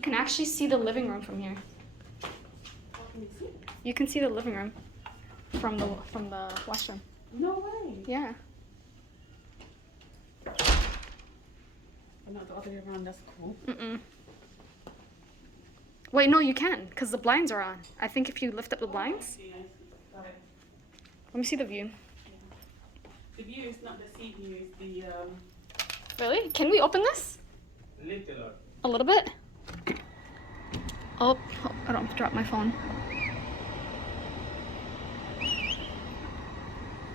You can actually see the living room from here. What can you see? You can see the living room from the washroom. No way. Yeah. But not the other way around. That's cool. Wait, no, you can, because the blinds are on. I think if you lift up the blinds. I see. Got it. Let me see the view. The view is not the sea view. It's the Really? Can we open this? Little. A little bit? Oh, I don't drop my phone.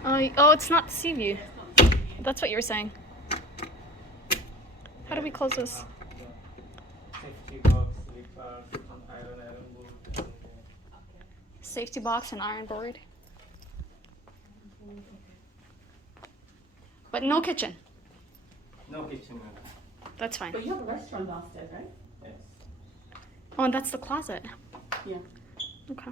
Oh, it's not the sea view. That's what you were saying. How do we close this? Safety box, slippers, iron board. Safety box and iron board. But no kitchen. No kitchen. That's fine. But you have a restaurant downstairs, right? Yes. Oh, and that's the closet. Yeah. Okay.